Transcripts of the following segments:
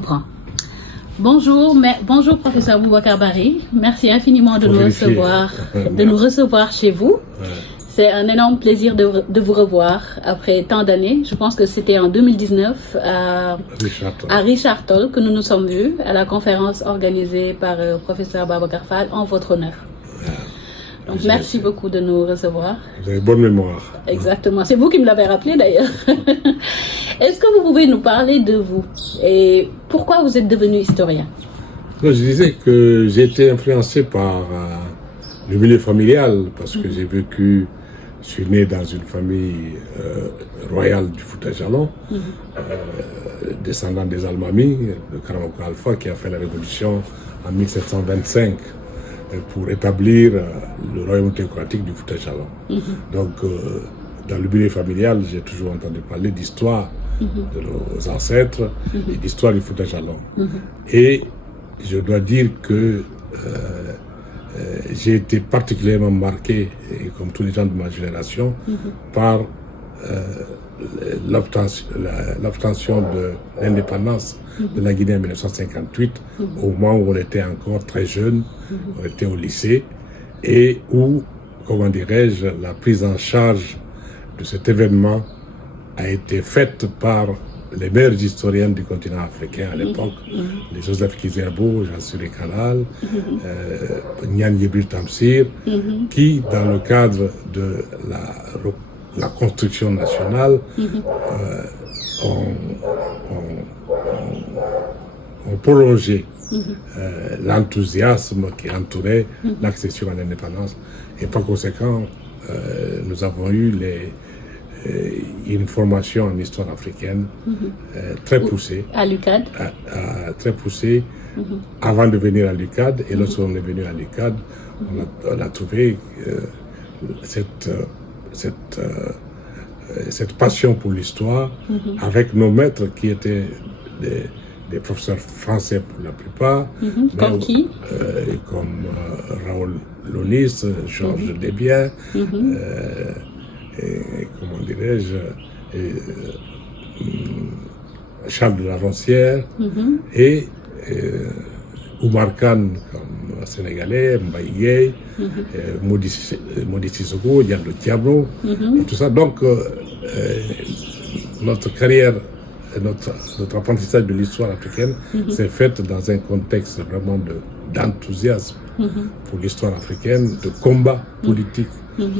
reprend. Bonjour professeur Boubacar Bari. Merci infiniment de nous recevoir chez vous. Ouais. C'est un énorme plaisir de vous revoir après tant d'années. Je pense que c'était en 2019 à Richard Toll que nous nous sommes vus à la conférence organisée par professeur Babacar Fall en votre honneur. Ouais. Donc merci beaucoup de nous recevoir. Vous avez bonne mémoire. Exactement. C'est vous qui me l'avez rappelé d'ailleurs. Est-ce que vous pouvez nous parler de vous et pourquoi vous êtes devenu historien? Je disais que j'ai été influencé par le milieu familial parce que je suis né dans une famille royale du Fouta Djallon, descendant des Almami, de Karamoko Alpha qui a fait la révolution en 1725 pour établir le royaume théocratique du Fouta Djallon. Donc, dans le milieu familial, j'ai toujours entendu parler d'histoire de nos ancêtres et d'histoire du Fouta Djallon. Et je dois dire que j'ai été particulièrement marqué, et comme tous les gens de ma génération, par l'obtention de l'indépendance de la Guinée en 1958, au moment où on était encore très jeune, on était au lycée, et où, comment dirais-je, la prise en charge de cet événement a été faite par les meilleurs historiens du continent africain à l'époque, les Joseph Kizerbo, Jean-Suré Canal, Nyan Yebril Tamsir, qui, dans le cadre de la construction nationale, ont prolongé l'enthousiasme qui entourait l'accession à l'indépendance. Et par conséquent, nous avons eu une formation en histoire africaine très poussée. À l'UCAD. Très poussée avant de venir à l'UCAD. Et lorsqu'on est venu à l'UCAD, on a trouvé cette passion pour l'histoire avec nos maîtres qui étaient des professeurs français pour la plupart. Comme qui comme Raoul Lonis, Georges Desbiens, et comment dirais-je, Charles de la Roncière, et Oumar Khan comme sénégalais, Mbaye, Modi Sissoko, Diallo Diablo, et tout ça. Donc, notre carrière, notre apprentissage de l'histoire africaine s'est fait dans un contexte vraiment d'enthousiasme pour l'histoire africaine, de combat politique,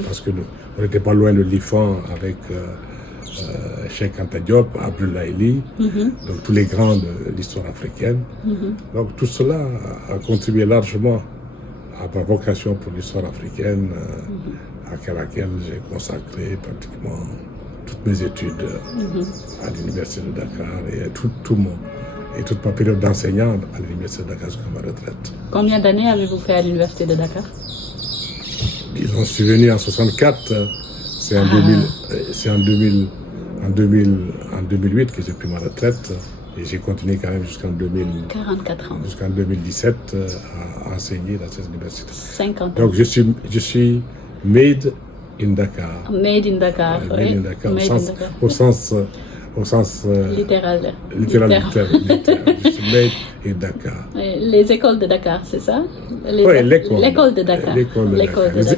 parce que on n'était pas loin de l'IFAN avec Cheikh Anta Diop, Abdoulaye Ly, donc tous les grands de l'histoire africaine. Donc tout cela a contribué largement à ma vocation pour l'histoire africaine, à laquelle j'ai consacré pratiquement toutes mes études à l'université de Dakar et toute ma période d'enseignant à l'université de Dakar jusqu'à ma retraite. Combien d'années avez-vous fait à l'université de Dakar? Disons, je suis venu en 64, c'est en 2008 que j'ai pris ma retraite et j'ai continué quand même jusqu'en 44 ans. Jusqu'en 2017 à enseigner dans cette université. 50 ans. Donc je suis made in Dakar. Made in Dakar, Made oui. in Dakar, au sens littéral. littéral. Je suis made in Dakar. Les écoles de Dakar, c'est ça? Oui, l'école de Dakar.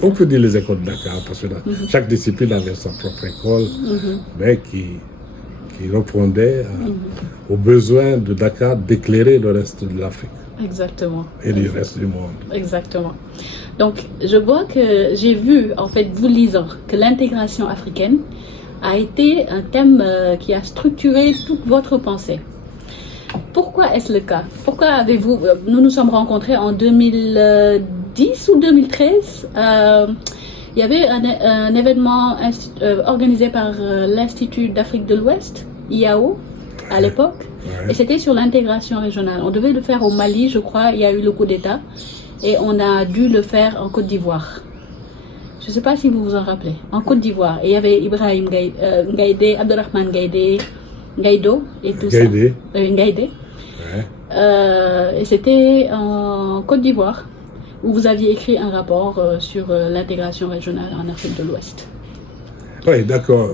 On peut dire les écoles de Dakar, parce que chaque discipline avait sa propre école, mais qui répondait aux besoins de Dakar d'éclairer le reste de l'Afrique. Exactement. Et du reste du monde. Exactement. Donc, je vois que j'ai vu, en fait, vous lisant, que l'intégration africaine a été un thème qui a structuré toute votre pensée. Pourquoi est-ce le cas? Pourquoi avez-vous... Nous nous sommes rencontrés en 2010 ou 2013. Il y avait un événement organisé par l'Institut d'Afrique de l'Ouest, IAO, à l'époque. Et c'était sur l'intégration régionale. On devait le faire au Mali, je crois. Il y a eu le coup d'État. Et on a dû le faire en Côte d'Ivoire. Je ne sais pas si vous vous en rappelez. En Côte d'Ivoire. Et il y avait Ibrahim Gaïdé, Abdelrahman Gaïdé, Gaïdo et tout ça. Gaïdé. Et c'était en Côte d'Ivoire où vous aviez écrit un rapport sur l'intégration régionale en Afrique de l'Ouest. Oui, d'accord,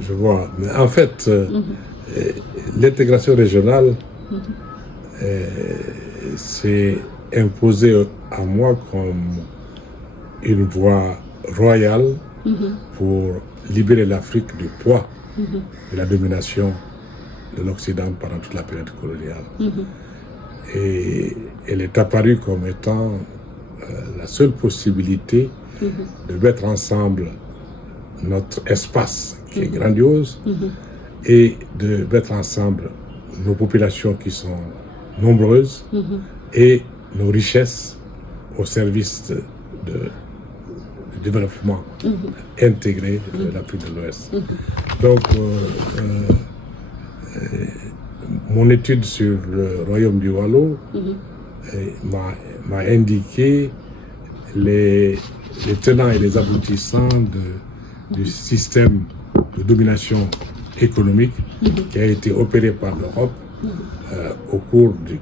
je vois. Mais en fait, l'intégration régionale s'est imposé à moi comme une voie royale pour libérer l'Afrique du poids de la domination de l'Occident pendant toute la période coloniale. Et elle est apparue comme étant la seule possibilité de mettre ensemble notre espace qui est grandiose et de mettre ensemble nos populations qui sont nombreuses et nos richesses au service du développement intégré de l'Afrique de l'Ouest. Donc, mon étude sur le royaume du Waalo m'a indiqué les tenants et les aboutissants du système de domination économique qui a été opéré par l'Europe au cours entre le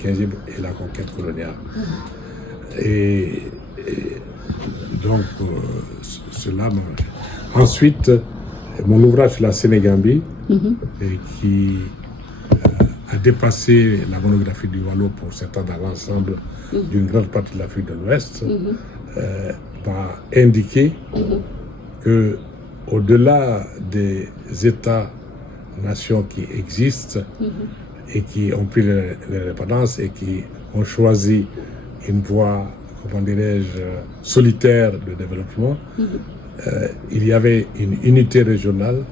15e et la conquête coloniale. Et donc, cela m'a... Ensuite, mon ouvrage sur la Sénégambie, qui a dépassé la monographie du Waalo pour s'étendre à l'ensemble d'une grande partie de l'Afrique de l'Ouest, m'a indiqué que au-delà des États-nations qui existent et qui ont pris l'indépendance et qui ont choisi une voie, comment dirais-je, solitaire de développement, il y avait une unité régionale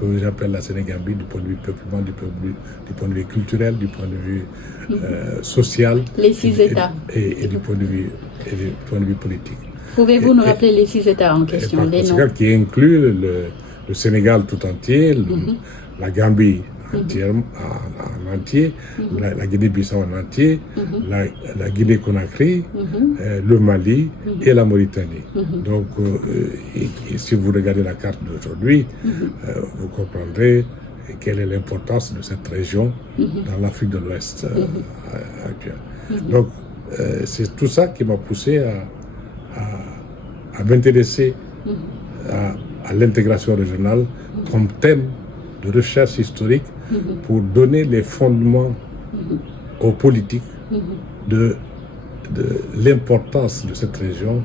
que j'appelle la Sénégambie du point de vue peuplement, du point de vue culturel, du point de vue social. Les 6 États. Et du point de vue politique. Pouvez-vous nous rappeler les 6 États en question, les noms? Qui inclut le Sénégal tout entier, la Gambie en entier, la Guinée-Bissau en entier, la Guinée-Conakry, le Mali et la Mauritanie. Donc, et si vous regardez la carte d'aujourd'hui, vous comprendrez quelle est l'importance de cette région dans l'Afrique de l'Ouest actuelle. Donc, c'est tout ça qui m'a poussé à m'intéresser à l'intégration régionale comme thème de recherche historique pour donner les fondements aux politiques de l'importance de cette région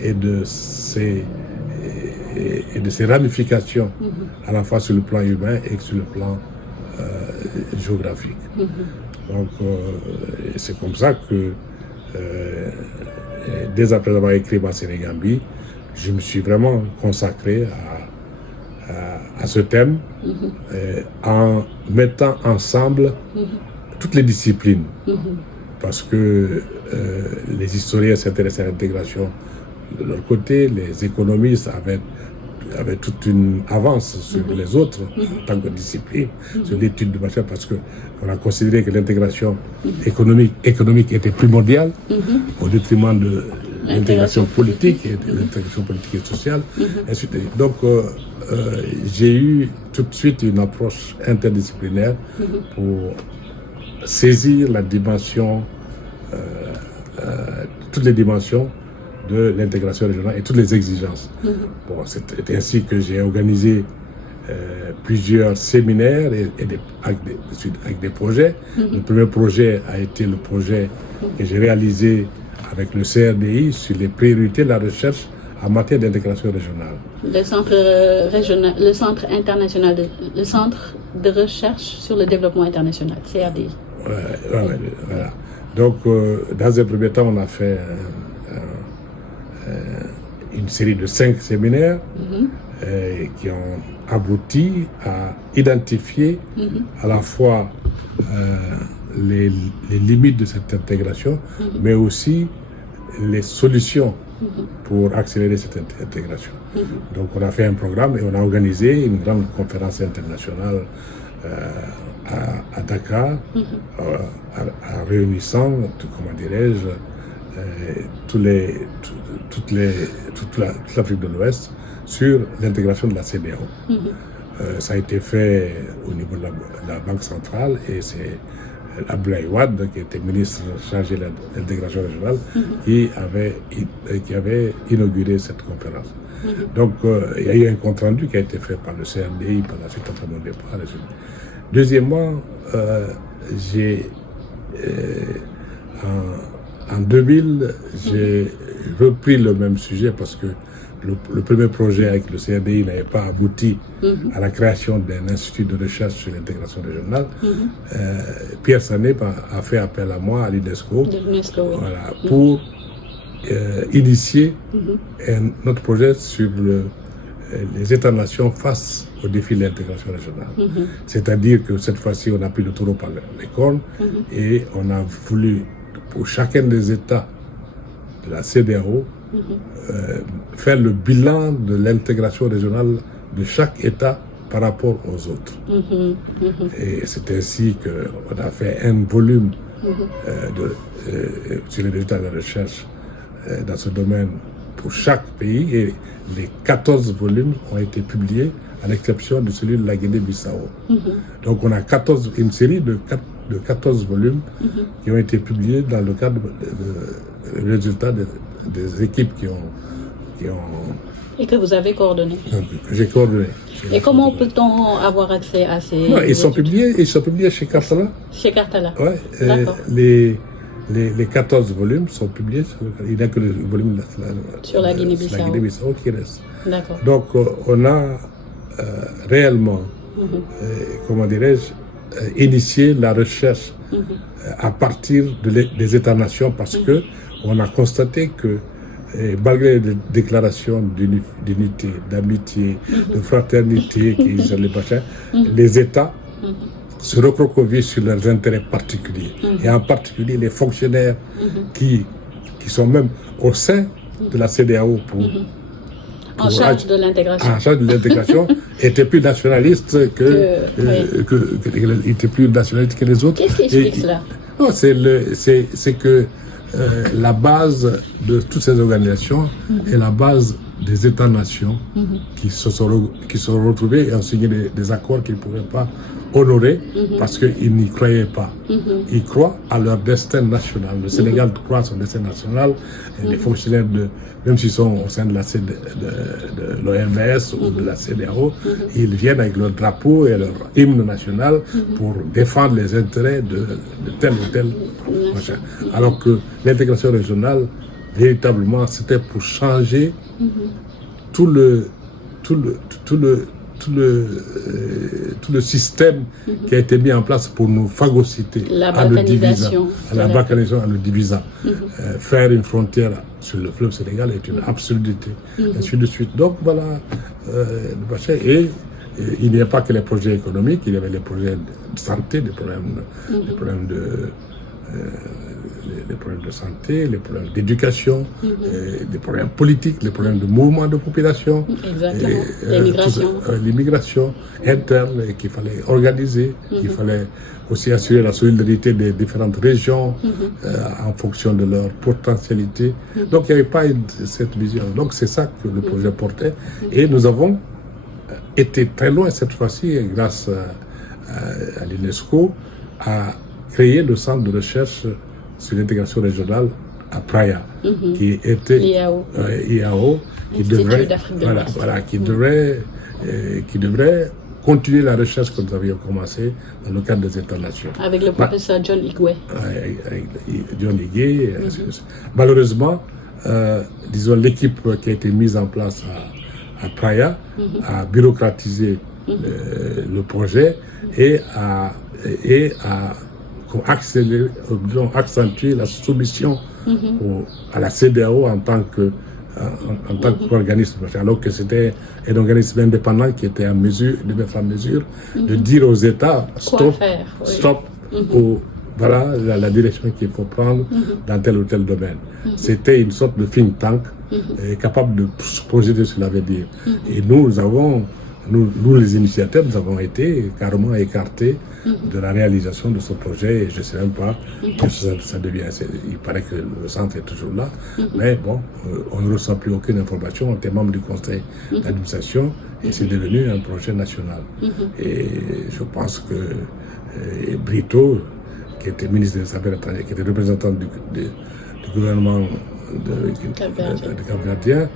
et de ses ramifications à la fois sur le plan humain et sur le plan géographique. Donc c'est comme ça que dès après avoir écrit ma Sénégambie, je me suis vraiment consacré à ce thème en mettant ensemble toutes les disciplines. Parce que les historiens s'intéressaient à l'intégration de leur côté, les économistes avaient toute une avance sur les autres en tant que discipline, sur l'étude de machin, parce qu'on a considéré que l'intégration économique était primordiale au détriment de l'intégration politique et de l'intégration politique et sociale. Donc, j'ai eu tout de suite une approche interdisciplinaire pour saisir la dimension, toutes les dimensions de l'intégration régionale et toutes les exigences. Bon, c'est ainsi que j'ai organisé plusieurs séminaires avec des projets. Le premier projet a été le projet que j'ai réalisé avec le CRDI sur les priorités de la recherche en matière d'intégration régionale. Le centre de recherche sur le développement international, CRDI. Voilà. Donc, dans un premier temps, on a fait une série de 5 séminaires qui ont abouti à identifier à la fois les limites de cette intégration, mais aussi les solutions pour accélérer cette intégration. Donc on a fait un programme et on a organisé une grande conférence internationale à Dakar, en réunissant, comment dirais-je, toute l'Afrique de l'Ouest sur l'intégration de la CEDEAO. Ça a été fait au niveau de la Banque centrale et c'est Abdoulaye Wade, qui était ministre chargé de l'intégration régionale, qui avait inauguré cette conférence. Donc, il y a eu un compte-rendu qui a été fait par le CRDI par la suite après mon départ. Deuxièmement, en 2000, j'ai repris le même sujet parce que le premier projet avec le CRDI n'avait pas abouti à la création d'un institut de recherche sur l'intégration régionale. Pierre Sané a fait appel à moi à l'UNESCO voilà, pour initier notre projet sur les États-nations face au défi de l'intégration régionale. C'est-à-dire que cette fois-ci, on a pris le taureau par les cornes et on a voulu, pour chacun des États de la CEDEAO, faire le bilan de l'intégration régionale de chaque État par rapport aux autres. Et c'est ainsi qu'on a fait un volume sur les résultats de la recherche dans ce domaine pour chaque pays, et les 14 volumes ont été publiés à l'exception de celui de la Guinée-Bissau. Donc on a une série de 14 volumes qui ont été publiés dans le cadre des résultats des équipes qui ont... Et que vous avez coordonné. Que j'ai coordonné. Et comment peut-on avoir accès à ces... Non, ils sont publiés chez Cartala. Chez Cartala. Ouais. D'accord. Les 14 volumes sont publiés. Il n'y a que le volume sur la Guinée-Bissau qui reste. D'accord. Donc on a réellement, comment dirais-je, initié la recherche à partir des États-nations parce que on a constaté que malgré les déclarations d'unité, d'amitié, de fraternité, les États se recroquevillent sur leurs intérêts particuliers. Et en particulier les fonctionnaires qui sont même au sein de la CEDEAO en charge de l'intégration. En charge de l'intégration, étaient plus nationalistes étaient plus nationalistes que les autres. Qu'est-ce qui explique cela? Non, c'est que la base de toutes ces organisations est la base des États-nations qui se sont retrouvés et ont signé des accords qu'ils ne pouvaient pas honorer parce qu'ils n'y croyaient pas. Ils croient à leur destin national. Le Sénégal croit à son destin national. Et les fonctionnaires, même s'ils sont au sein de l'OMS ou de la CEDEAO, ils viennent avec leur drapeau et leur hymne national pour défendre les intérêts de tel ou tel machin. Alors que l'intégration régionale, véritablement, c'était pour changer tout le système qui a été mis en place pour nous phagocyter, la balkanisation, en nous divisant. Faire une frontière sur le fleuve Sénégal est une absurdité, ainsi de suite. Donc voilà, et il n'y a pas que les projets économiques, il y avait les projets de santé, des problèmes de santé, les problèmes d'éducation, les problèmes politiques, les problèmes de mouvement de population, l'immigration interne qu'il fallait organiser, qu'il fallait aussi assurer la solidarité des différentes régions en fonction de leur potentialité. Donc il n'y avait pas cette vision. Donc c'est ça que le projet portait. Et nous avons été très loin cette fois-ci, grâce à l'UNESCO, à créer le centre de recherche sur l'intégration régionale à Praia, qui était IAO, qui devrait continuer la recherche que nous avions commencée dans le cadre des États-nations. Avec le professeur John Igwe. Avec John Igwe. Malheureusement, disons, l'équipe qui a été mise en place à Praia a bureaucratisé le projet et a accentuer la soumission à la CEDEAO en tant qu'organisme, alors que c'était un organisme indépendant qui était devait faire en mesure de dire aux États stop, voilà la direction qu'il faut prendre dans tel ou tel domaine. C'était une sorte de think tank capable de se projeter sur l'avenir. Et nous les initiateurs, nous avons été carrément écartés de la réalisation de ce projet, et je ne sais même pas que ça devient. Il paraît que le centre est toujours là, mais bon, on ne reçoit plus aucune information. On était membre du conseil d'administration et c'est devenu un projet national. Et je pense que Brito, qui était ministre des Affaires étrangères, qui était représentant du gouvernement Cap-Verdien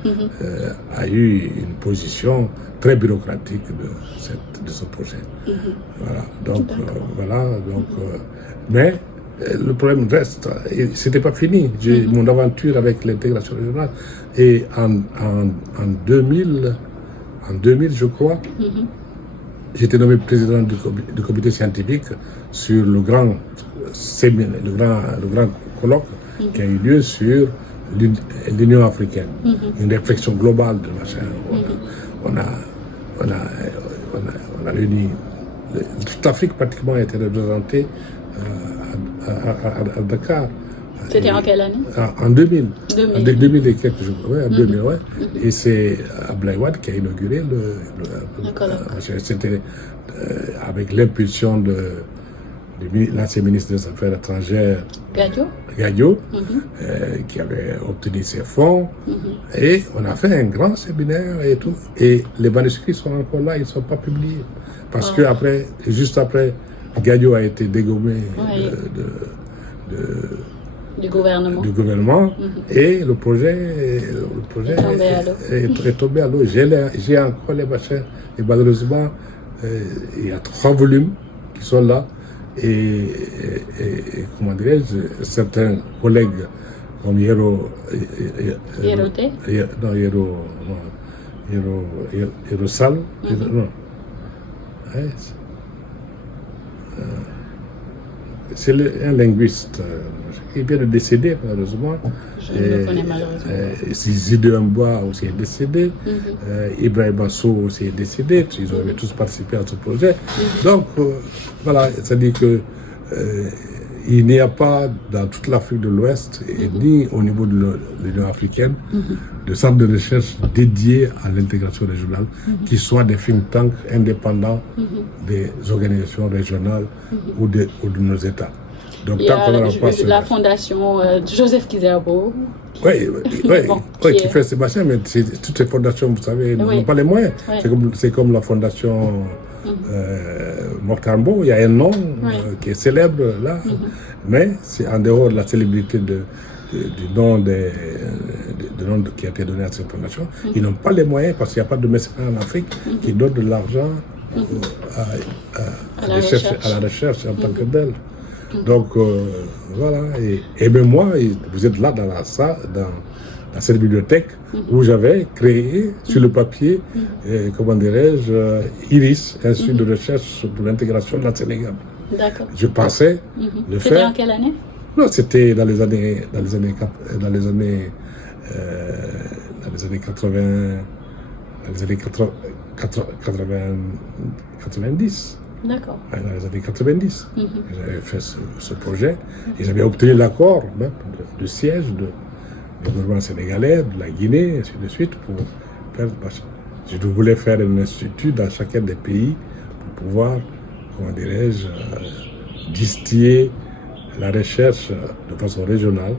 a eu une position très bureaucratique de ce projet. Voilà, donc, mais le problème reste, c'était pas fini. J'ai mon aventure avec l'intégration régionale et en 2000, je crois, j'ai été nommé président du comité scientifique sur le grand colloque qui a eu lieu sur l'Union africaine, une réflexion globale de machin. On a réuni toute l'Afrique pratiquement a été représentée à Dakar. C'était en quelle année? En 2000. En 2000 et quelques jours. Ouais, en 2000, ouais. Et c'est Abdoulaye Wade qui a inauguré le colloque. C'était avec l'impulsion de l'ancien ministre des Affaires étrangères, Gadio, qui avait obtenu ses fonds. Et on a fait un grand séminaire et tout. Et les manuscrits sont encore là, ils ne sont pas publiés. Parce que juste après, Gadio a été dégommé du gouvernement. Et le projet est tombé à l'eau. J'ai encore les machins. Et malheureusement, il y a 3 volumes qui sont là. Et comment dirais-je, certains collègues comme Hierosal, c'est un linguiste qui vient de décéder malheureusement. Je le connais malheureusement. Zidé Mboua aussi est décédé, Ibrahim Basso aussi est décédé, ils avaient tous participé à ce projet. Donc voilà, c'est-à-dire que il n'y a pas dans toute l'Afrique de l'Ouest, ni au niveau de l'Union africaine, de centre de recherche dédié à l'intégration régionale, qui soient des think tanks indépendants des organisations régionales ou de nos États. Donc, il y a la fondation Joseph Kizerbo. Qui fait ces machins, mais toutes ces fondations, vous savez, n'ont pas les moyens. C'est comme la fondation Mortambo, il y a un nom qui est célèbre là, mais c'est en dehors de la célébrité du nom qui a été donné à cette fondation. Ils n'ont pas les moyens parce qu'il n'y a pas de mécène en Afrique qui donne de l'argent à la recherche en tant que telle. Donc voilà, et même moi, vous êtes là dans cette bibliothèque où j'avais créé sur le papier, comment dirais-je, IRIS, Institut de recherche pour l'intégration de la Sénégal. D'accord. Je pensais le faire. C'était en quelle année? Non, c'était dans les années 90. D'accord. Dans les années 90. J'avais fait ce projet et j'avais obtenu l'accord même de siège du gouvernement sénégalais, de la Guinée, ainsi de suite, pour faire. Je voulais faire un institut dans chacun des pays pour pouvoir, comment dirais-je, distiller la recherche de façon régionale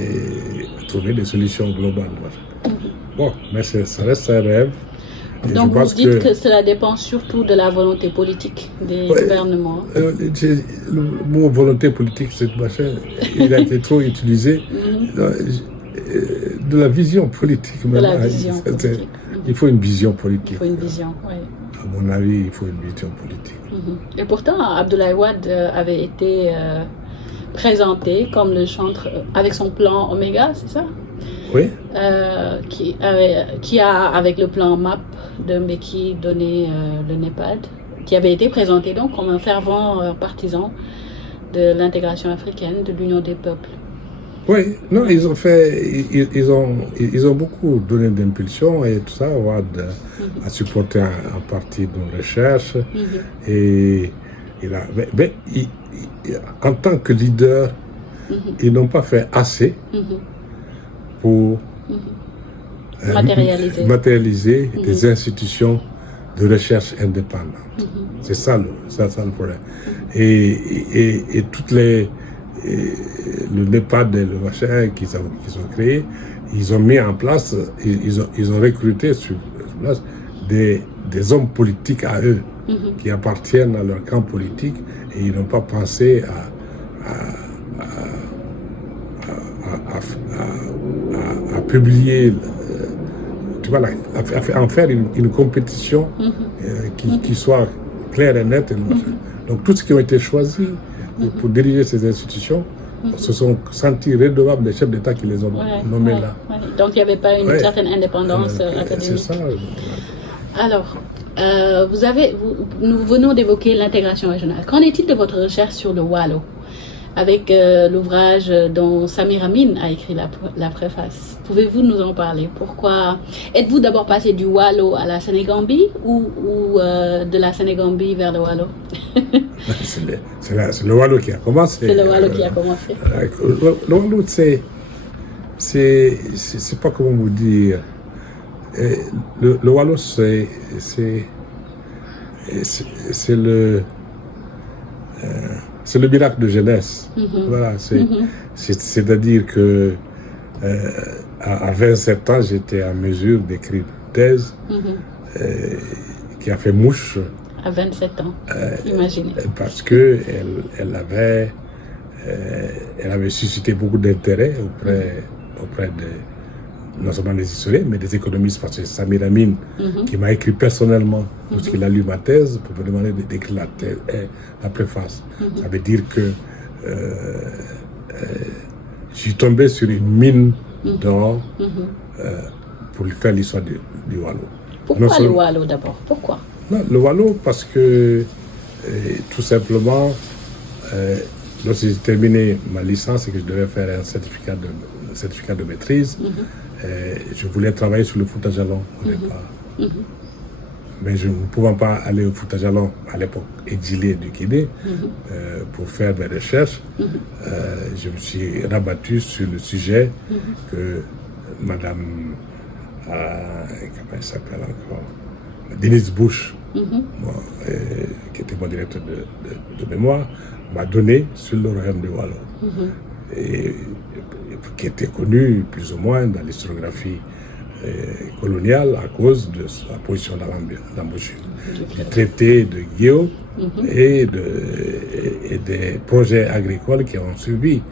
et trouver des solutions globales. Bon, mais ça reste un rêve. Et donc vous dites que cela dépend surtout de la volonté politique des gouvernements. Le mot volonté politique, cette machin, il a été trop utilisé. De la vision politique. Il faut une vision politique. Il faut une vision, oui. À mon avis, il faut une vision politique. Et pourtant, Abdoulaye Wade avait été présenté comme le chantre avec son plan Oméga, c'est ça? Oui. Qui a, avec le plan MAP de Mbeki, donné le NEPAD, qui avait été présenté donc comme un fervent partisan de l'intégration africaine, de l'union des peuples. Oui, non, ils ont beaucoup donné d'impulsion et tout ça. Wade a supporté en partie nos recherches et en tant que leader, ils n'ont pas fait assez pour matérialiser des institutions de recherche indépendantes. C'est ça le problème. Et toutes les le NEPAD et le machin qu'ils ont créé, ils ont mis en place, ils ont recruté sur place des hommes politiques à eux, qui appartiennent à leur camp politique, et ils n'ont pas pensé à publier, tu vois, à en faire une compétition qui soit claire et nette. Donc, tous ceux qui ont été choisis pour diriger ces institutions se sont sentis redevables des chefs d'État qui les ont nommés là. Ouais. Donc, il n'y avait pas une certaine indépendance académique. C'est ça. Alors, nous venons d'évoquer l'intégration régionale. Qu'en est-il de votre recherche sur le Waalo, avec l'ouvrage dont Samir Amin a écrit la préface? Pouvez-vous nous en parler? Pourquoi êtes-vous d'abord passé du Waalo à la Sénégambie ou de la Sénégambie vers le Waalo? C'est le Waalo qui a commencé. C'est le Waalo qui a commencé. Le Waalo, c'est pas comment vous dire. Le Waalo, c'est le miracle de jeunesse. Voilà, c'est-à-dire que à 27 ans, j'étais en mesure d'écrire une thèse qui a fait mouche. À 27 ans, imaginez. Parce que elle avait suscité beaucoup d'intérêt auprès de, non seulement des historiens, mais des économistes, parce que Samir Amin, qui m'a écrit personnellement, lorsqu'il a lu ma thèse, pour me demander d'écrire la préface. Ça veut dire que je suis tombé sur une mine d'or pour lui faire l'histoire du Waalo. Pourquoi le Waalo d'abord? Pourquoi? Non, le Waalo, parce que tout simplement, lorsque j'ai terminé ma licence et que je devais faire un certificat de maîtrise, je voulais travailler sur le Fouta Djallon au départ. Mais je ne pouvais pas aller au Fouta Djallon à l'époque exilé du Guinée pour faire mes recherches. Je me suis rabattu sur le sujet que Madame, comment elle s'appelle encore, Denise Bush, qui était mon directeur de mémoire, m'a donné sur le royaume de Waalo. Et qui était connu plus ou moins dans l'historiographie coloniale à cause de sa position dans l'embouchure du traité de Guéo et des projets agricoles qui ont suivi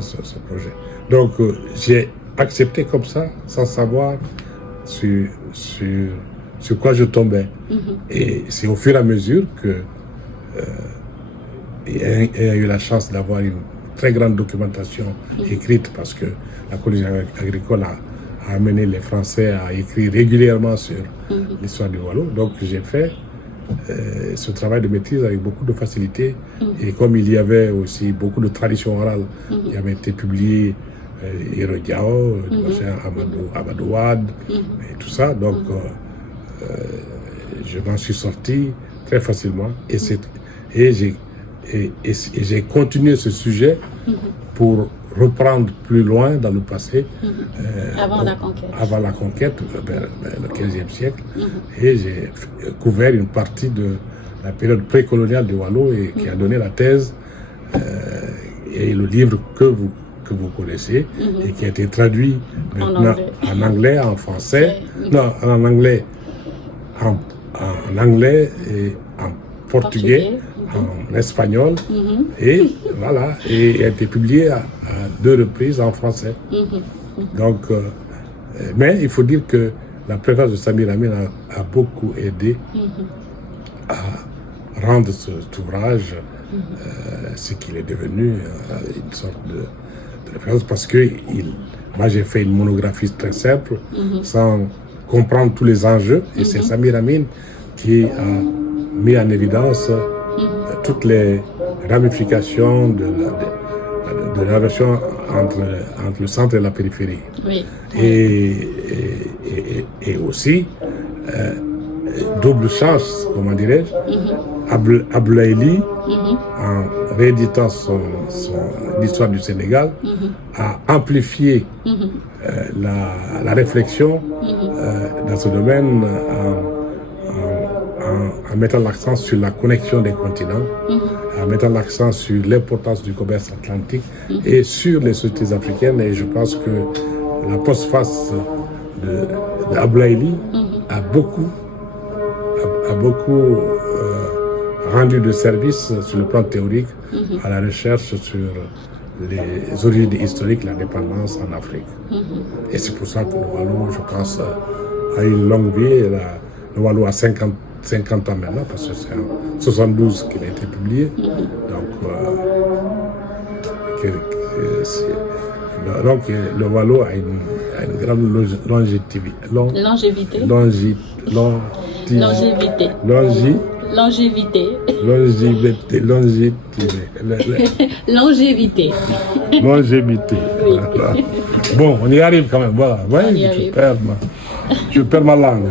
ce projet. Donc j'ai accepté comme ça, sans savoir sur quoi je tombais. Et c'est au fur et à mesure que j'ai eu la chance d'avoir une très grande documentation écrite, parce que la colonie agricole a amené les Français à écrire régulièrement sur l'histoire du Waalo. Donc j'ai fait ce travail de maîtrise avec beaucoup de facilité. Et comme il y avait aussi beaucoup de traditions orales qui avaient été publiées, Hiro Diao, Amadou Wade, et tout ça, donc je m'en suis sorti très facilement. Et j'ai continué ce sujet pour reprendre plus loin dans le passé, avant la conquête, vers le XVe siècle. Et j'ai couvert une partie de la période précoloniale du Waalo et qui a donné la thèse et le livre que vous connaissez et qui a été traduit maintenant en anglais, en français, non, en anglais, en anglais et en portugais, en espagnol, et voilà, et a été publié à 2 reprises en français. Donc, mais il faut dire que la préface de Samir Amin a beaucoup aidé à rendre cet ouvrage ce qu'il est devenu, une sorte de référence, parce que moi j'ai fait une monographie très simple, sans comprendre tous les enjeux, et c'est Samir Amin qui a mis en évidence toutes les ramifications de la relation entre le centre et la périphérie. Oui. Et aussi, double chance, comment dirais-je, Abdoulaye, en rééditant l'histoire du Sénégal, a amplifié la réflexion dans ce domaine en mettant l'accent sur la connexion des continents, en mettant l'accent sur l'importance du commerce atlantique et sur les sociétés africaines. Et je pense que la postface d'Abdoulaye a beaucoup rendu de service sur le plan théorique à la recherche sur les origines historiques de l'indépendance en Afrique. Et c'est pour ça que le Wallou, je pense, a une longue vie. Le Wallou a 50 ans maintenant, parce que c'est en 72 qu'il a été publié. Donc le Wallou a une grande longévité. Longévité. Longévité. Oui. Voilà. Bon, on y arrive quand même. Voilà. Ouais, je perds ma langue.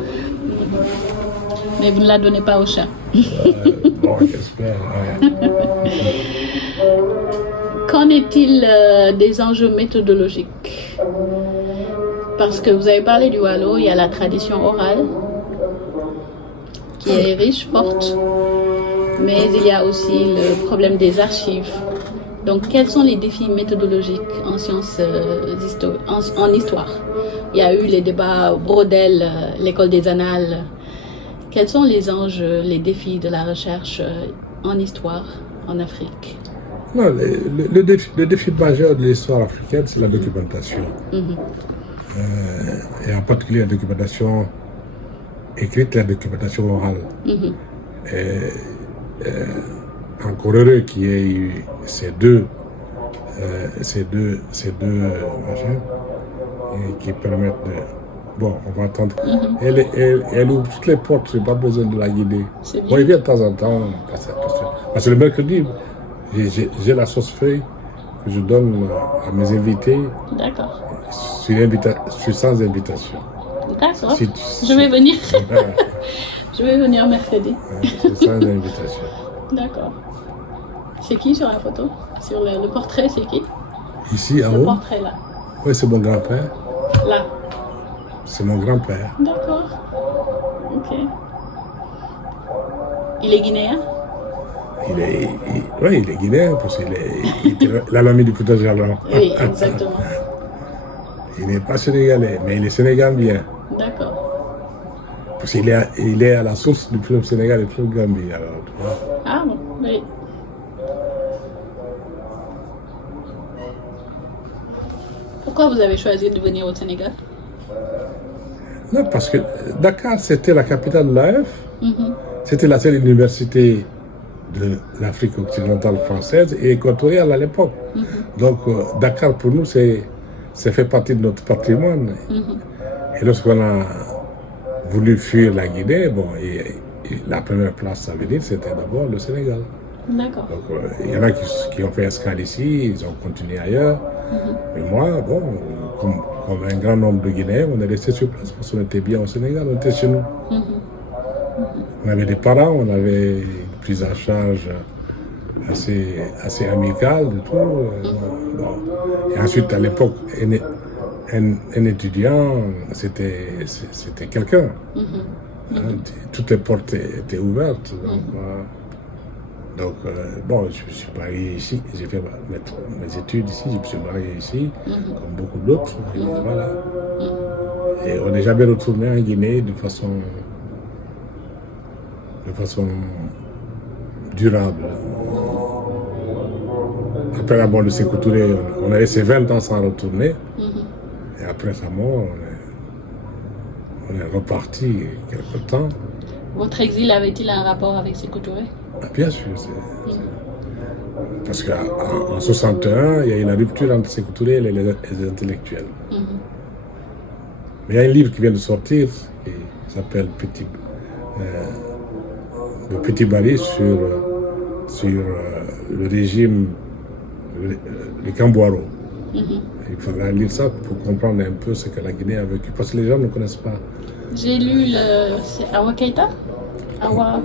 Mais vous ne la donnez pas au chat. Bon, j'espère. Ouais. Qu'en est-il des enjeux méthodologiques? Parce que vous avez parlé du Wallou, il y a la tradition orale qui est riche, forte, mais il y a aussi le problème des archives. Donc, quels sont les défis méthodologiques en sciences, en histoire? Il y a eu les débats Brodel, l'école des annales. Quels sont les enjeux, les défis de la recherche en histoire en Afrique? Non, le défi majeur de l'histoire africaine, c'est la documentation. Et en particulier la documentation écrite, la documentation orale. Encore heureux qu'il y ait eu ces deux machins qui permettent de... Bon, on va attendre. Elle ouvre toutes les portes, je n'ai pas besoin de la guider. Bon, il vient de temps en temps, parce que le mercredi, j'ai la sauce feuille que je donne à mes invités. D'accord. Je suis sans invitation. D'accord. Je vais venir. Je vais venir mercredi. Je suis sans invitation. D'accord. C'est qui sur la photo? Sur le portrait, c'est qui? Ici, en haut? Le portrait, là. Oui, c'est mon grand-père. Là? C'est mon grand-père. D'accord. Ok. Il est guinéen? Oui, il est guinéen, parce qu'il était l'ami du Fouta Djallon. Oui, exactement. Il n'est pas sénégalais, mais il est sénégambien. D'accord. Parce qu'il est à la source du fleuve Sénégal et du fleuve Gambie. Alors, tu vois. Ah bon, oui. Pourquoi vous avez choisi de venir au Sénégal? Non, parce que Dakar, c'était la capitale de l'AF. C'était la seule université de l'Afrique occidentale française et équatoriale à l'époque. Donc, Dakar, pour nous, ça fait partie de notre patrimoine. Et lorsqu'on a voulu fuir la Guinée, bon, et la première place à venir, c'était d'abord le Sénégal. D'accord. Donc, il y en a qui ont fait escale ici, ils ont continué ailleurs. Mais moi, bon, comme un grand nombre de Guinéens, on est resté sur place parce qu'on était bien au Sénégal, on était chez nous. On avait des parents, on avait une prise en charge assez amicale et tout. Bon. Et ensuite, à l'époque, un étudiant, c'était quelqu'un. Toutes les portes étaient ouvertes. Donc, bon, je suis marié ici, j'ai fait mes études ici, je me suis marié ici, comme beaucoup d'autres. Et voilà. Et on n'est jamais retourné en Guinée de façon durable. Après la mort de Sékou Touré, on a resté 20 ans sans retourner. Et après sa mort, on est reparti quelque temps. Votre exil avait-il un rapport avec Sékou Touré? Bien sûr. Parce qu'en 61, il y a eu la rupture entre Sékou Touré et les intellectuels. Mais il y a un livre qui vient de sortir, qui s'appelle Le Petit Barry sur le régime de Camboiro. Il faudra lire ça pour comprendre un peu ce que la Guinée a vécu, parce que les gens ne connaissent pas. J'ai lu c'est Awa Keïta? Awa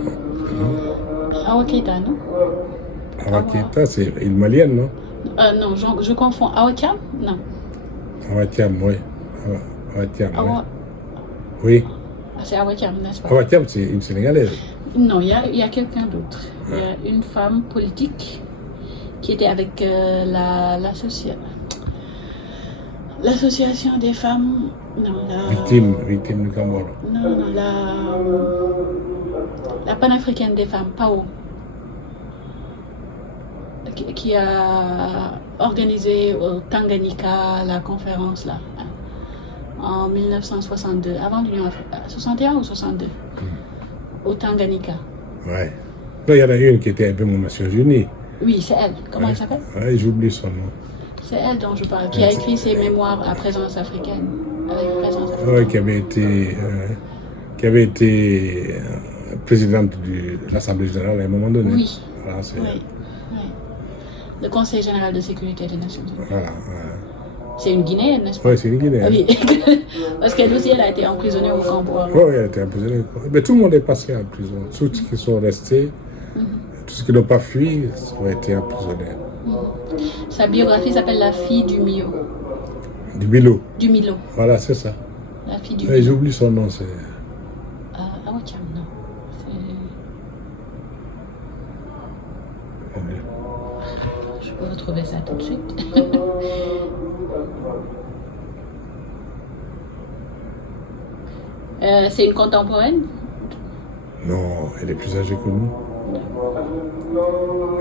Keïta, non? Awa Keïta, c'est une malienne, non? Non, je confonds. Awa Thiam? Non. Awa Thiam, oui. Awa Thiam, oui. Oui. C'est Awa Thiam, n'est-ce pas? Awa Thiam, c'est une Sénégalaise. Non, il y a quelqu'un d'autre. Il y a une femme politique qui était avec l'association des femmes. Non, victime du Camboiro. Non, la panafricaine des femmes, PAO. qui a organisé au Tanganyika la conférence là, en 1962, avant l'Union africaine, 61 ou 62, au Tanganyika. Ouais. Là, il y en a une qui était un peu aux Nations Unies. Oui, c'est elle. Comment elle s'appelle? Ouais, j'oublie son nom. C'est elle dont je parle, qui a écrit ses mémoires à présence africaine. Avec présence africaine. Ouais, qui avait été présidente de l'Assemblée générale à un moment donné. Oui. Voilà, c'est Oui. Oui. Le Conseil général de sécurité des Nations Unies. voilà, C'est une Guinéenne, n'est-ce pas? ouais, c'est une Guinéenne. Ah oui. Parce qu'elle aussi, elle a été emprisonnée au Cambois. Oui, elle a été emprisonnée. Mais tout le monde est passé en prison. Ceux qui sont restés, tous ceux qui n'ont pas fui, ont été emprisonnés. Sa biographie s'appelle La fille du Mio. Du Milo. Du Milo. Voilà, c'est ça. La fille du Ouais, Milo. j'oublie son nom. C'est... Tiens, non. Je peux retrouver ça tout de suite. C'est une contemporaine? Non, elle est plus âgée que nous.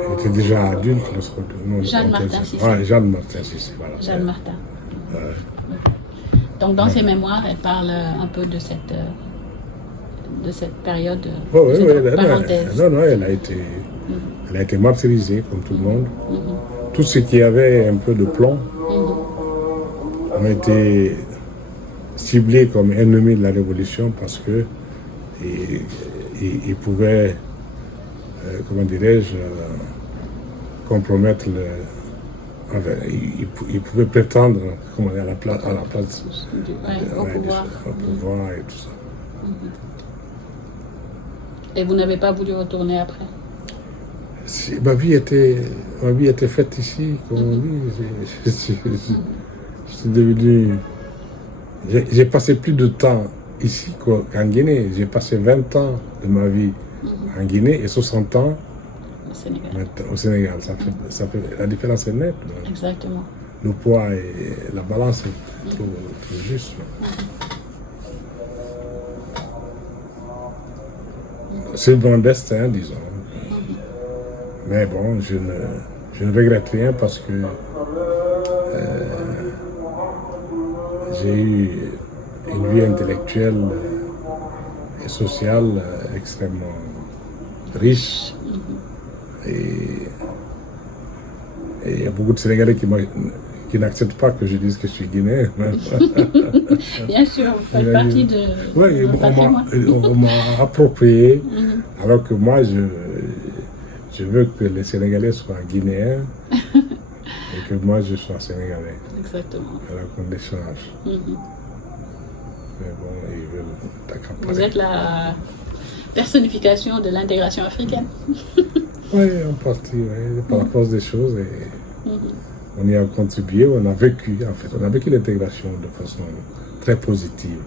Elle était déjà adulte lorsque nous... Jeanne Martin Cissé. Ouais, Jeanne Martin Cissé, voilà. Jeanne Martin. Donc dans ses mémoires, elle parle un peu de cette période, de cette parenthèse. Non, elle a été martyrisée comme tout le monde. Tout ce qui avait un peu de plomb ont été ciblés comme ennemis de la révolution parce que ils pouvaient, comment dirais-je, compromettre le... Enfin, ils pouvaient prétendre comment dire, à la place au pouvoir. Au pouvoir et tout ça. Et vous n'avez pas voulu retourner après? Ma vie était faite ici, comme on dit. Je suis devenu... J'ai passé plus de temps ici qu'en Guinée. J'ai passé 20 ans de ma vie en Guinée et 60 ans au Sénégal. Ça fait, la différence est nette. Exactement. Le poids et la balance est trop juste. C'est le bon destin, disons. Mais bon, je ne regrette rien parce que j'ai eu une vie intellectuelle et sociale extrêmement riche. Et il y a beaucoup de Sénégalais qui n'acceptent pas que je dise que je suis guinéen. Bien sûr, vous faites partie de patrimoine. On m'a approprié, alors que moi, je veux que les Sénégalais soient guinéens et que moi, je sois sénégalais. Exactement. Alors qu'on échange. Mais bon, ils veulent t'accaparer. Vous êtes la personnification de l'intégration africaine. Oui, en partie, par la force des choses. Et on y a contribué, on a vécu l'intégration de façon très positive.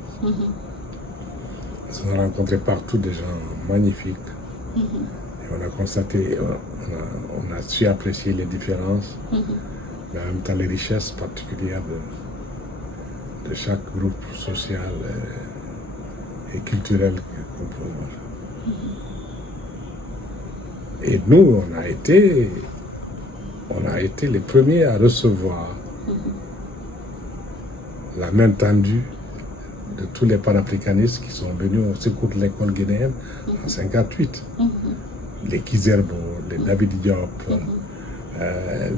Parce qu'on a rencontré partout des gens magnifiques. Et on a constaté, on a su apprécier les différences, mais en même temps les richesses particulières de chaque groupe social et culturel qu'on peut avoir. Et nous, on a été les premiers à recevoir la main tendue de tous les panafricanistes qui sont venus au secours de l'école guinéenne en 1958. Les Kizerbo, les David Diop,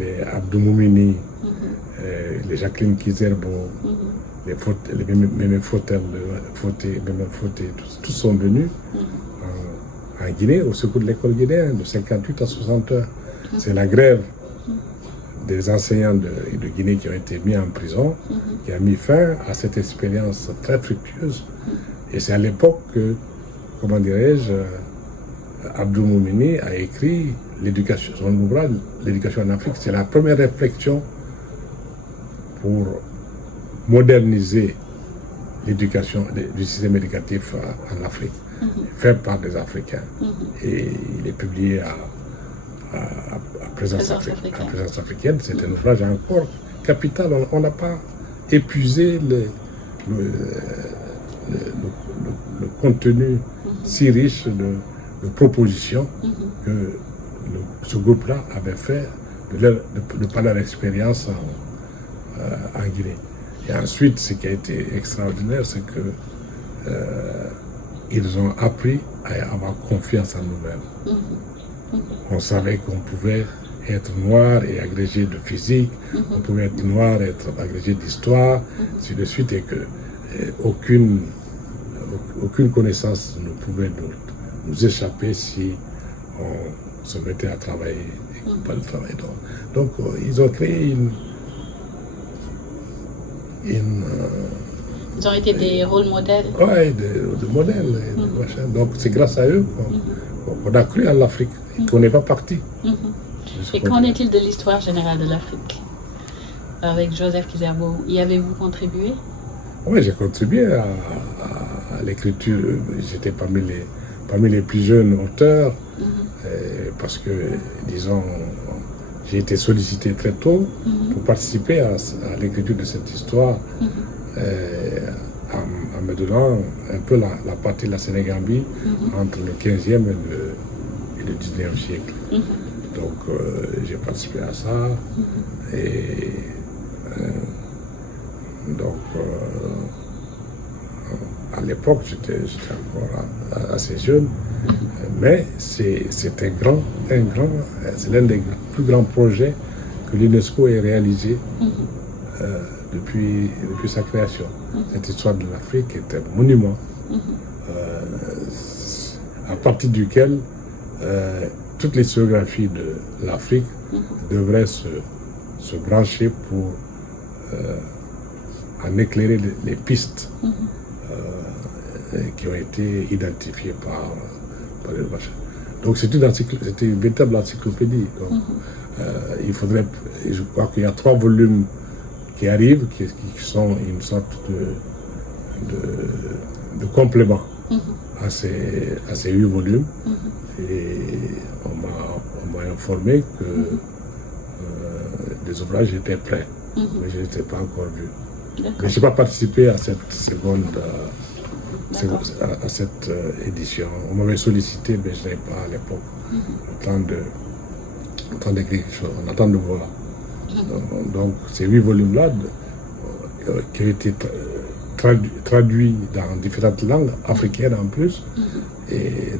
les Abdou Moumini, les Jacqueline Kizerbo, les Mémé Fotel, tous sont venus en Guinée au secours de l'école guinéenne de 1958 à 1961. C'est la grève des enseignants de Guinée qui ont été mis en prison qui a mis fin à cette expérience très fructueuse. Et c'est à l'époque que, comment dirais-je, Abdou Moumini a écrit l'éducation, son ouvrage, L'éducation en Afrique. C'est la première réflexion pour moderniser l'éducation du système éducatif en Afrique, fait par des Africains. Et il est publié à Présence africaine. C'est un ouvrage encore capital. On n'a pas épuisé le contenu si riche de propositions que ce groupe-là avait fait par leur expérience en Guinée. Et ensuite, ce qui a été extraordinaire, c'est que ils ont appris à avoir confiance en nous-mêmes. On savait qu'on pouvait être noir et agrégé de physique, on pouvait être noir et être agrégé d'histoire, ainsi de suite, et que aucune connaissance ne pouvait nous échapper si on se mettait à travailler et qu'on pas le travail. Donc, ils ont créé ils ont été des rôles modèles. Oui, de modèles. Et machin. Donc c'est grâce à eux qu'on a cru en l'Afrique, qu'on n'est pas parti. Et qu'en est-il de l'histoire générale de l'Afrique? Avec Joseph Kizerbo, y avez-vous contribué? Oui, j'ai contribué à l'écriture. J'étais parmi les plus jeunes auteurs, parce que, disons, j'ai été sollicité très tôt pour participer à l'écriture de cette histoire, en me donnant un peu la partie de la Sénégambie entre le 15e et le 19e siècle. Donc j'ai participé à ça, et donc à l'époque j'étais encore assez jeune, mais c'est l'un des plus grands projets que l'UNESCO ait réalisé depuis sa création. Cette histoire de l'Afrique est un monument à partir duquel toutes les géographies de l'Afrique devraient se brancher pour en éclairer les pistes qui ont été identifiées par les machins. Donc c'est une véritable encyclopédie. Donc, je crois qu'il y a 3 volumes qui arrivent, qui sont une sorte de complément à ces 8 volumes. Et on m'a informé que les ouvrages étaient prêts, mais je n'étais pas encore vu. Mais je n'ai pas participé à cette seconde à cette édition. On m'avait sollicité, mais je n'avais pas à l'époque le temps d'écrire quelque chose. On attend de voir. Donc ces 8 volumes-là, qui ont été traduits dans différentes langues, africaines en plus, et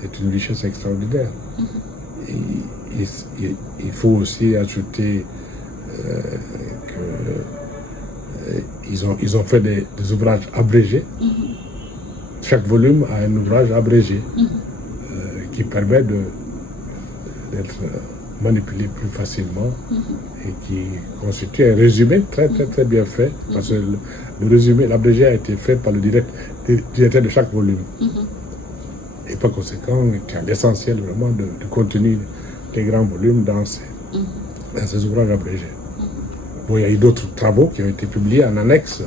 c'est une richesse extraordinaire. Il faut aussi ajouter qu'ils ont fait des ouvrages abrégés. Chaque volume a un ouvrage abrégé qui permet d'être manipulé plus facilement et qui constitue un résumé très très très bien fait, parce que le résumé, l'abrégé a été fait par le directeur de chaque volume. Et par conséquent, il y a l'essentiel vraiment du contenu des grands volumes dans ces ouvrages abrégés. Bon, il y a eu d'autres travaux qui ont été publiés en annexe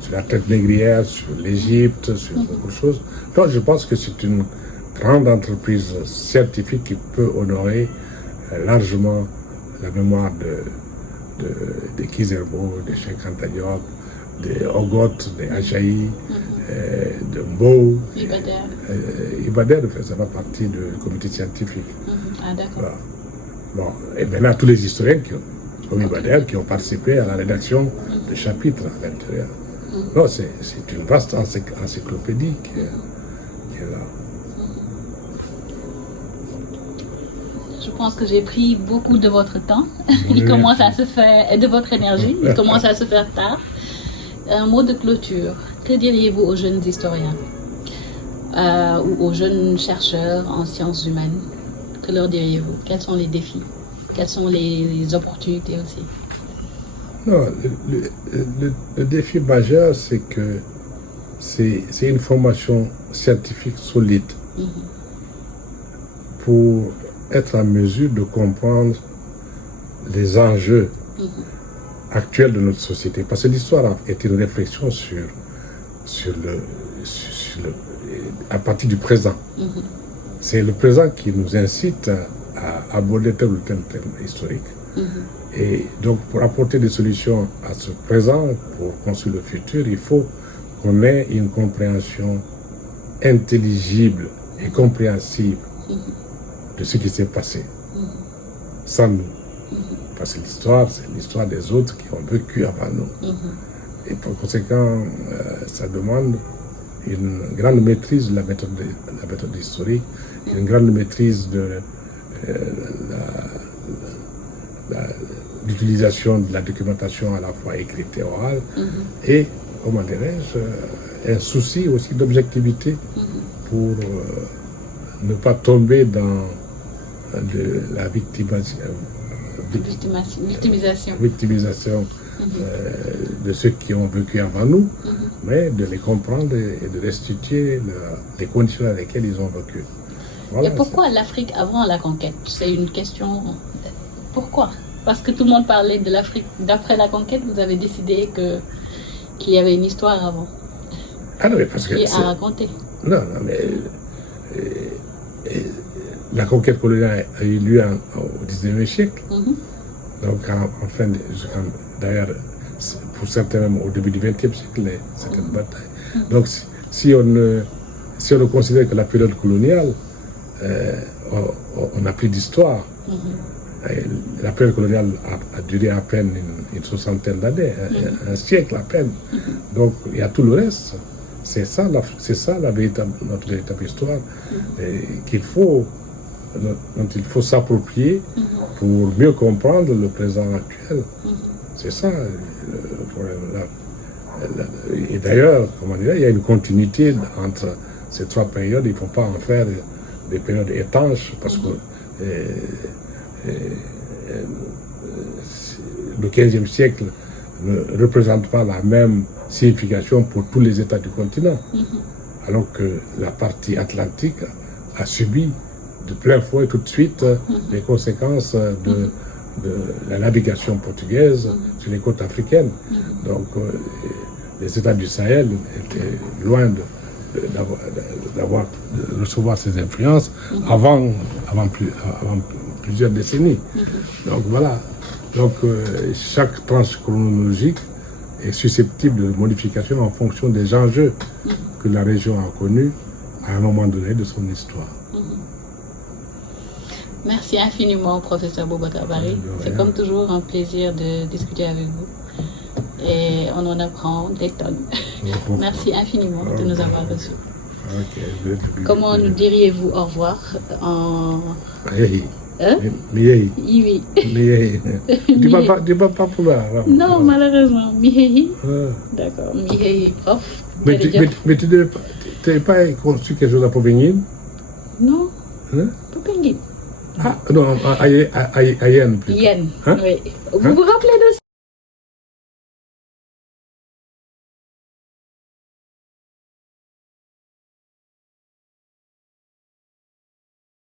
sur la traite négrière, sur l'Égypte, sur beaucoup de choses. Donc je pense que c'est une grande entreprise scientifique qui peut honorer largement la mémoire de Kizerbo, de Cheikh Anta Diop, de Ogot, de Ajaï, de Mbow. Ibader, ça va partie du comité scientifique. Ah, d'accord. Voilà. Bon, et maintenant tous les historiens comme Ibader qui ont participé à la rédaction de chapitres à l'intérieur. Non, c'est une vaste encyclopédie qui est là. Je pense que j'ai pris beaucoup de votre temps. Il commence à se faire, et de votre énergie. Il commence à se faire tard. Un mot de clôture. Que diriez-vous aux jeunes historiens ou aux jeunes chercheurs en sciences humaines? Que leur diriez-vous? Quels sont les défis? Quelles sont les opportunités aussi? Non, le défi majeur, c'est que c'est une formation scientifique solide pour être en mesure de comprendre les enjeux actuels de notre société. Parce que l'histoire est une réflexion à partir du présent. C'est le présent qui nous incite à aborder tel ou tel thème historique. Et donc, pour apporter des solutions à ce présent, pour construire le futur, il faut qu'on ait une compréhension intelligible et compréhensible de ce qui s'est passé, sans nous Parce que l'histoire, c'est l'histoire des autres qui ont vécu avant nous. Et par conséquent, ça demande une grande maîtrise de la méthode historique, une grande maîtrise de l'utilisation de la documentation à la fois écrite et orale, et, comment dirais-je, un souci aussi d'objectivité pour ne pas tomber dans la victimisation de ceux qui ont vécu avant nous, mais de les comprendre et de restituer les conditions dans lesquelles ils ont vécu. Voilà, et pourquoi l'Afrique avant la conquête? C'est une question. Pourquoi? Parce que tout le monde parlait de l'Afrique d'après la conquête, vous avez décidé qu'il y avait une histoire avant. Ah non, mais parce que qui est à raconter. Non, mais la conquête coloniale a eu lieu au XIXe siècle. Donc, d'ailleurs, pour certains même au début du XXe siècle, certaines batailles. Donc, si on ne considère que la période coloniale, on n'a plus d'histoire. La période coloniale a duré à peine une soixantaine d'années, un siècle à peine. Donc, il y a tout le reste. C'est ça notre véritable histoire dont il faut s'approprier pour mieux comprendre le présent actuel. C'est ça le problème. Et d'ailleurs, comment dire, il y a une continuité entre ces trois périodes. Il ne faut pas en faire des périodes étanches parce que le XVe siècle ne représente pas la même signification pour tous les États du continent, alors que la partie atlantique a subi de plein fouet tout de suite les conséquences de la navigation portugaise sur les côtes africaines. Donc les États du Sahel étaient loin de recevoir ces influences avant plusieurs décennies. Donc voilà. Donc chaque tranche chronologique est susceptible de modification en fonction des enjeux que la région a connus à un moment donné de son histoire. Merci infiniment, professeur Boubacar Bari. C'est comme toujours un plaisir de discuter avec vous. Et on en apprend des tonnes. Merci infiniment de nous avoir reçus. Comment nous diriez-vous au revoir en... Miyehi. Oui. Miyehi. Tu ne parles pas pour là. Non, malheureusement. Miyehi. D'accord. Miyehi, prof. Mais tu n'avais pas construit quelque chose à Popenguine? Non. Hein? Popenguine. Ah, non, à Yen plutôt. Yen, hein? oui. Vous vous rappelez de ça?